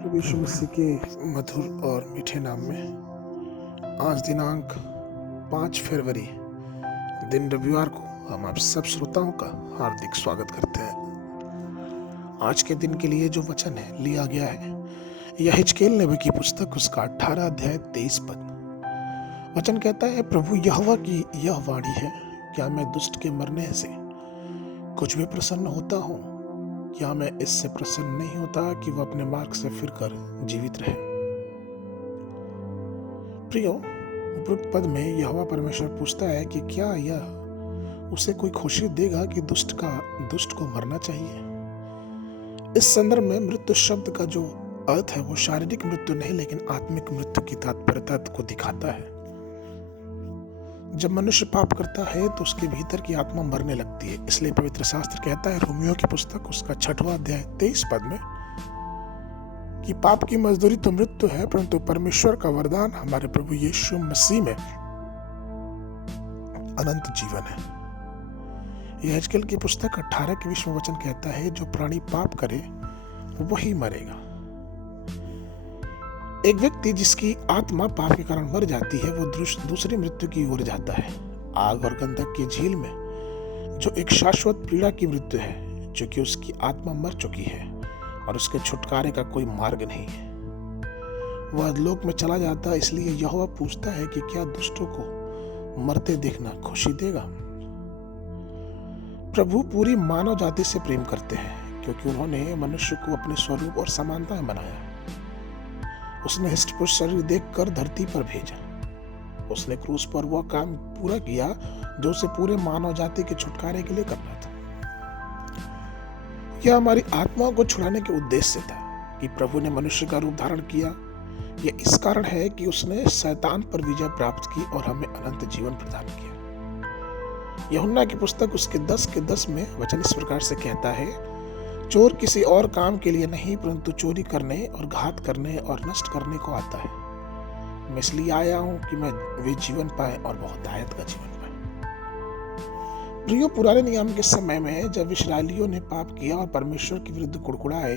प्रभु यीशु मसीह के मधुर और मीठे नाम में आज दिनांक 5 फरवरी दिन रविवार को हम आप सब श्रोताओं का हार्दिक स्वागत करते हैं। आज के दिन के लिए जो वचन है लिया गया है यह हिजकेल नबी की पुस्तक उसका 18 अध्याय 23 पद। वचन कहता है, प्रभु यहोवा की यह वाणी है, क्या मैं दुष्ट के मरने से कुछ भी प्रसन्न होता हूँ? क्या मैं इससे प्रसन्न नहीं होता कि वह अपने मार्ग से फिरकर जीवित रहे? प्रियो, उपरोक्त पद में यहोवा परमेश्वर पूछता है कि क्या यह उसे कोई खुशी देगा कि दुष्ट को मरना चाहिए। इस संदर्भ में मृत्यु शब्द का जो अर्थ है वो शारीरिक मृत्यु नहीं लेकिन आत्मिक मृत्यु की तात्पर्यता को दिखाता है। जब मनुष्य पाप करता है तो उसके भीतर की आत्मा मरने लगती है। इसलिए पवित्र शास्त्र कहता है रोमियो की पुस्तक उसका 6वां अध्याय 23 पद में कि पाप की मजदूरी तो मृत्यु है, परंतु परमेश्वर का वरदान हमारे प्रभु यीशु मसीह में अनंत जीवन है। यह हिजकेल की पुस्तक 18 के 20वां वचन कहता है, जो प्राणी पाप करे वही मरेगा। एक व्यक्ति जिसकी आत्मा पाप के कारण मर जाती है वो दूसरी मृत्यु की ओर जाता है, आग और गंधक की झील में, जो एक शाश्वत पीड़ा की मृत्यु है, जो कि उसकी आत्मा मर चुकी है और उसके छुटकारे का कोई मार्ग नहीं है। वह अधोलोक में चला जाता है। इसलिए यहोवा पूछता है कि क्या दुष्टों को मरते देखना खुशी देगा? प्रभु पूरी मानव जाति से प्रेम करते हैं क्योंकि उन्होंने मनुष्य को अपने स्वरूप और समानता में बनाया। उसने हृष्ट-पुष्ट शरीर देखकर धरती पर भेजा। उसने क्रूस पर वह काम पूरा किया जो उसे पूरे मानव जाति के छुटकारे के लिए करना था। यह हमारी आत्माओं को छुड़ाने के उद्देश्य से था कि प्रभु ने मनुष्य का रूप धारण किया। यह इस कारण है कि उसने शैतान पर विजय प्राप्त की और हमें अनंत जीवन प्रदान किया। यूहन्ना की पुस्तक उसके 10 के 10 में वचन इस प्रकार से कहता है, चोर किसी और काम के लिए नहीं परंतु चोरी करने और घात करने और नष्ट करने को आता है। मैं इसलिए आया हूं कि मैं वे जीवन पाए और बहुतायत का जीवन पाए। प्रियो, पुराने नियम के समय में जब इस्राएलियों ने पाप किया और परमेश्वर के विरुद्ध कुड़कुड़ाए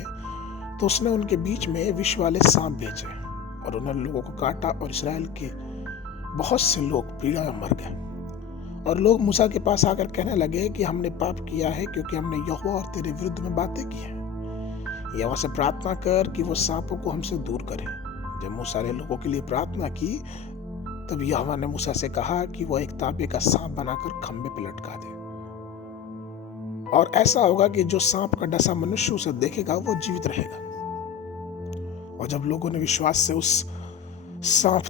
तो उसने उनके बीच में विष वाले सांप भेजे और उन्होंने लोगों को काटा और इसराइल के बहुत से लोग पीड़ा में मर गए। और लोग मूसा के पास आकर कहने लगे कि हमने पाप किया है क्योंकि हमने यहोवा और तेरे विरुद्ध में बातें की हैं। यहोवा से प्रार्थना कर कि वो सांपों को हमसे दूर करे। जब मूसा ने लोगों के लिए प्रार्थना की तब यहोवा ने मूसा से कहा कि वह एक तांबे का सांप बनाकर खंबे पर लटका दे, और ऐसा होगा कि जो सांप का डसा मनुष्य उसे देखेगा वो जीवित रहेगा। और जब लोगों ने विश्वास से उस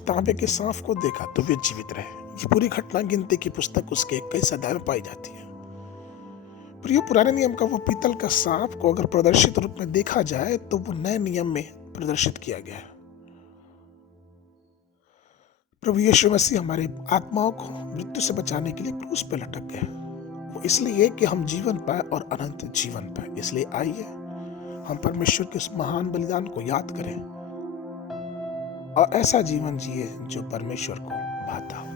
तांबे के सांप को देखा तो वे जीवित रहे। ये पूरी घटना गिनती की पुस्तक उसके 21 अध्याय में पाई जाती है। प्रिय, पुराने नियम का वो पीतल का सांप को अगर प्रदर्शित रूप में देखा जाए तो वो नए नियम में प्रदर्शित किया गया है। प्रभु यीशु मसीह हमारे आत्माओं को मृत्यु से बचाने के लिए क्रूस पर लटक गए। वो इसलिए कि हम जीवन पाए और अनंत जीवन पाए। इसलिए आइए हम परमेश्वर के उस महान बलिदान को याद करें और ऐसा जीवन जिए जो परमेश्वर को भाता हो।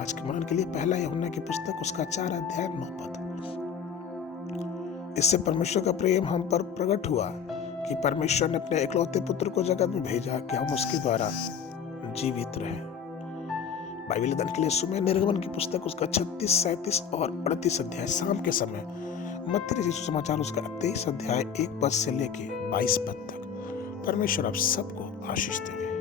आज के मनन के लिए पहला यूहन्ना की पुस्तक उसका 4 अध्याय 9 पद। इससे परमेश्वर का प्रेम हम पर प्रकट हुआ कि परमेश्वर ने अपने इकलौते पुत्र को जगत में भेजा कि हम उसके द्वारा जीवित रहें। बाइबल अध्ययन के लिए सुबह निर्गमन की पुस्तक उसका 36, 37 और 38 अध्याय शाम के समय, मत्ती रचित सुसमाचार उसका 23 अध्याय 1 पद से लेके 22 पद तक। परमेश्वर आप सबको आशीष देवे।